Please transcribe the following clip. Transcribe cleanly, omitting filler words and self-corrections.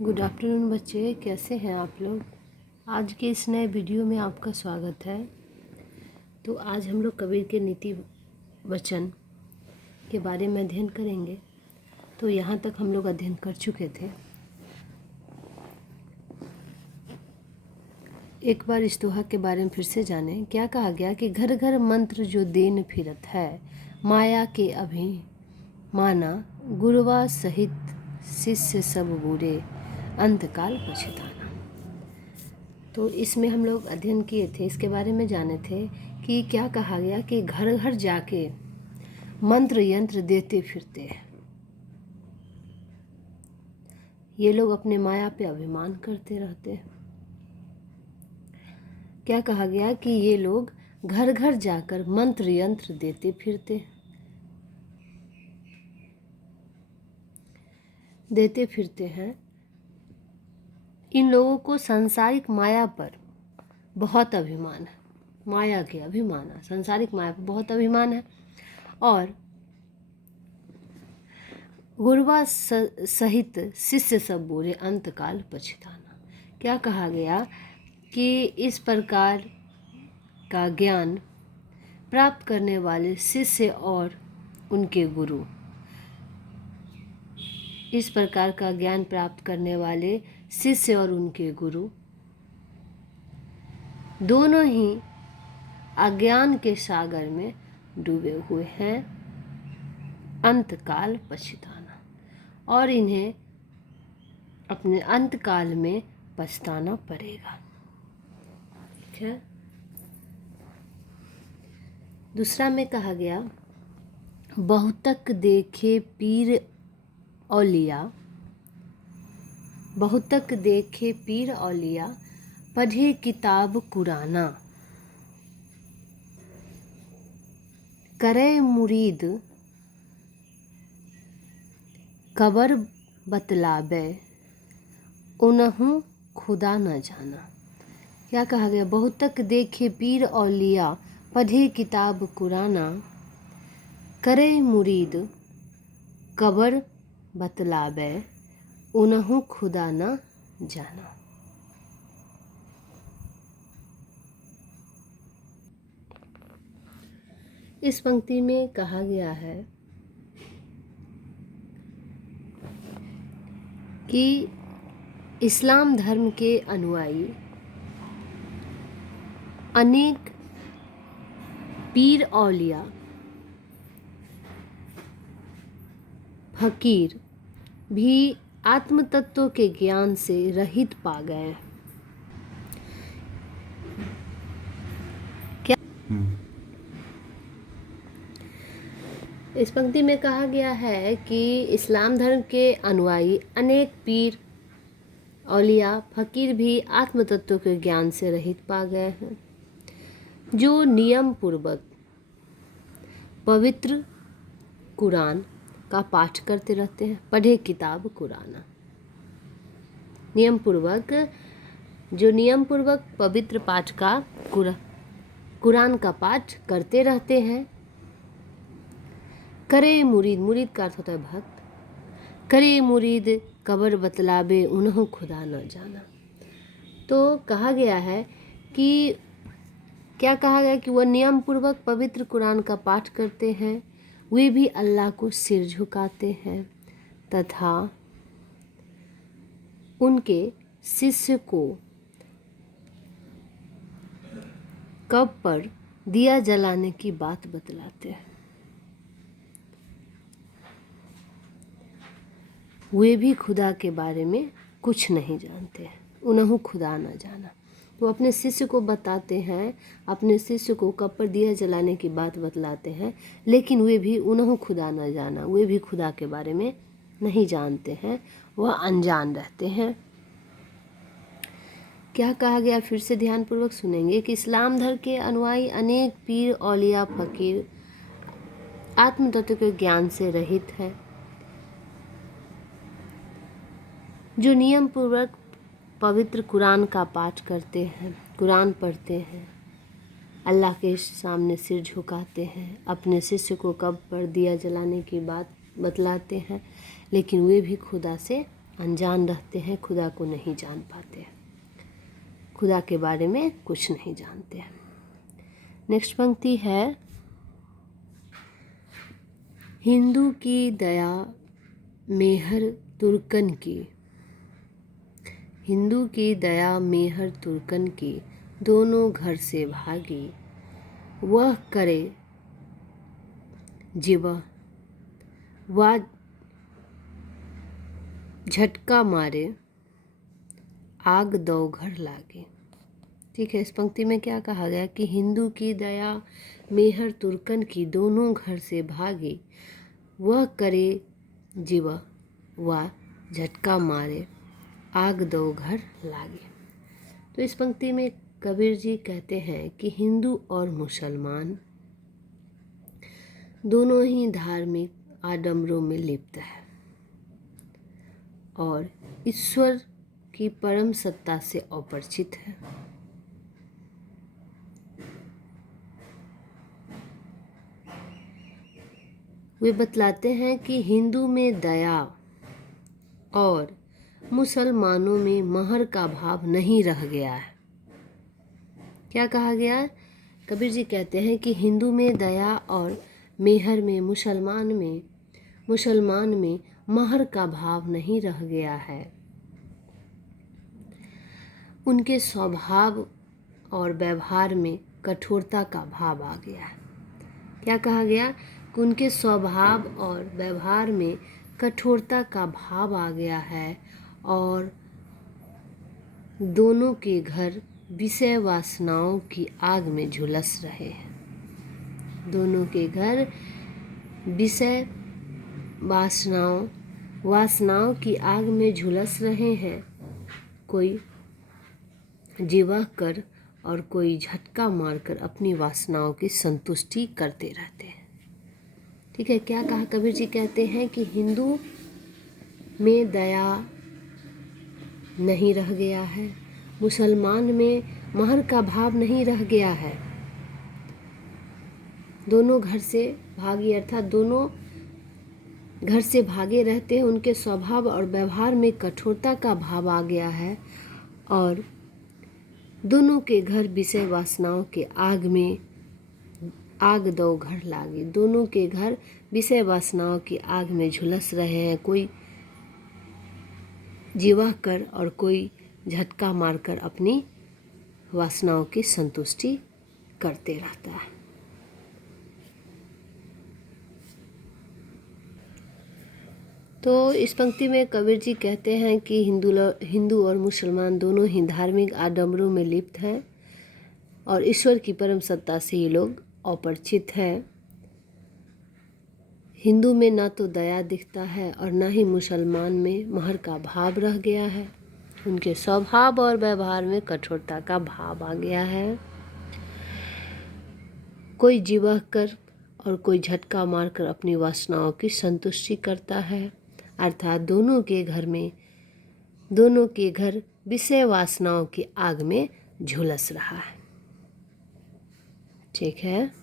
Good afternoon बच्चे, कैसे हैं आप लोग। आज के इस नए वीडियो में आपका स्वागत है। तो आज हम लोग कबीर के नीति वचन के बारे में अध्ययन करेंगे। तो यहाँ तक हम लोग अध्ययन कर चुके थे। एक बार इस दोहा के बारे में फिर से जानें। क्या कहा गया कि घर घर मंत्र जो देन फिरत है, माया के अभिमाना, गुरुवा सहित शिष्य सब बुरे, अंतकाल पछताना। तो इसमें हम लोग अध्ययन किए थे, इसके बारे में जाने थे कि क्या कहा गया कि घर घर जाके मंत्र यंत्र देते फिरते हैं। ये लोग अपने माया पे अभिमान करते रहते हैं। क्या कहा गया कि ये लोग घर घर जाकर मंत्र यंत्र देते फिरते हैं। इन लोगों को सांसारिक माया पर बहुत अभिमान है। माया के अभिमान है, सांसारिक माया पर बहुत अभिमान है। और गुरुवा सहित शिष्य सब बुरे, अंतकाल पछताना। क्या कहा गया कि इस प्रकार का ज्ञान प्राप्त करने वाले शिष्य और उनके गुरु, इस प्रकार का ज्ञान प्राप्त करने वाले शिष्य और उनके गुरु दोनों ही अज्ञान के सागर में डूबे हुए हैं, अंतकाल पछताना, और इन्हें अपने अंतकाल में पछताना पड़ेगा। ठीक है। दूसरा में कहा गया, बहुतक देखे पीर औलिया, बहुतक देखे पीर औलिया, पढ़े किताब कुराना, करे मुरीद कबर बतलाबे, उनहु खुदा न जाना। क्या कहा गया? बहुतक देखे पीर औलिया, पढ़े किताब कुराना, करे मुरीद कबर बतलाबे, उनहु खुदा न जाना। इस पंक्ति में कहा गया है कि इस्लाम धर्म के अनुयायी अनेक पीर औलिया, फकीर भी आत्म तत्व के ज्ञान से रहित पा गए। क्या इस पंक्ति में कहा गया है कि इस्लाम धर्म के अनुयायी अनेक पीर औलिया, फकीर भी आत्म तत्व के ज्ञान से रहित पा गए हैं, जो नियम पूर्वक पवित्र कुरान का पाठ करते रहते हैं। पढ़े किताब कुराना, नियम पूर्वक पवित्र पाठ का कुरान का पाठ करते रहते हैं। करे मुरीद का अर्थ होता है भक्त। करे मुरीद कबर बतलाबे, उन्हों खुदा न जाना। तो कहा गया है कि क्या कहा गया कि वह नियम पूर्वक पवित्र कुरान का पाठ करते हैं, वे भी अल्लाह को सिर झुकाते हैं तथा उनके शिष्य को कब्र पर दिया जलाने की बात बतलाते हैं। वे भी खुदा के बारे में कुछ नहीं जानते, उन्हों खुदा न जाना। तो अपने शिष्य को बताते हैं, अपने शिष्य को कब्र पर दिया जलाने की बात बतलाते हैं, लेकिन वे भी उन्हों खुदा न जाना, वे भी खुदा के बारे में नहीं जानते हैं, वह अनजान रहते हैं। क्या कहा गया? फिर से ध्यानपूर्वक सुनेंगे कि इस्लाम धर्म के अनुयायी अनेक पीर औलिया, फकीर आत्म तत्व के ज्ञान से रहित है, जो नियम पूर्वक पवित्र कुरान का पाठ करते हैं, कुरान पढ़ते हैं, अल्लाह के सामने सिर झुकाते हैं, अपने शिष्य को कब्र पर दिया जलाने की बात बतलाते हैं, लेकिन वे भी खुदा से अनजान रहते हैं, खुदा को नहीं जान पाते, खुदा के बारे में कुछ नहीं जानते। नेक्स्ट पंक्ति है, हिंदू की दया मेहर तुर्कन की, हिंदू की दया मेहर तुर्कन की, दोनों घर से भागी, वह करे जिवा वह झटका मारे, आग दो घर लागे। ठीक है, इस पंक्ति में क्या कहा गया कि हिंदू की दया मेहर तुर्कन की, दोनों घर से भागी, वह करे जीवा वह झटका मारे, आग दो घर लागे। तो इस पंक्ति में कबीर जी कहते हैं कि हिंदू और मुसलमान दोनों ही धार्मिक आडंबरों में लिप्त है और ईश्वर की परम सत्ता से अपरिचित है। वे बतलाते हैं कि हिंदू में दया और मुसलमानों में महर का भाव नहीं रह गया है। क्या कहा गया? कबीर जी कहते हैं कि हिंदू में दया और मेहर में, मुसलमान में महर का भाव नहीं रह गया है। उनके स्वभाव और व्यवहार में कठोरता का भाव आ गया है। क्या कहा गया? कि उनके स्वभाव और व्यवहार में कठोरता का भाव आ गया है और दोनों के घर विषय वासनाओं की आग में झुलस रहे हैं। दोनों के घर विषय वासनाओं की आग में झुलस रहे हैं। कोई जीवा कर और कोई झटका मारकर अपनी वासनाओं की संतुष्टि करते रहते हैं। ठीक है, क्या कहा? कबीर जी कहते हैं कि हिंदू में दया नहीं रह गया है, मुसलमान में महर का भाव नहीं रह गया है। दोनों घर से भागी, अर्थात दोनों घर से भागे रहते हैं। उनके स्वभाव और व्यवहार में कठोरता का भाव आ गया है और दोनों के घर विषय वासनाओं के आग में आग दो घर लागे। दोनों के घर विषय वासनाओं की आग में झुलस रहे हैं। कोई जीवा कर और कोई झटका मारकर अपनी वासनाओं की संतुष्टि करते रहता है। तो इस पंक्ति में कबीर जी कहते हैं कि हिंदू और मुसलमान दोनों ही धार्मिक आडंबरों में लिप्त हैं और ईश्वर की परम सत्ता से ये लोग अपरिचित हैं। हिंदू में ना तो दया दिखता है और ना ही मुसलमान में महर का भाव रह गया है। उनके स्वभाव और व्यवहार में कठोरता का भाव आ गया है। कोई जीवा कर और कोई झटका मारकर अपनी वासनाओं की संतुष्टि करता है, अर्थात दोनों के घर विषय वासनाओं की आग में झुलस रहा है। ठीक है।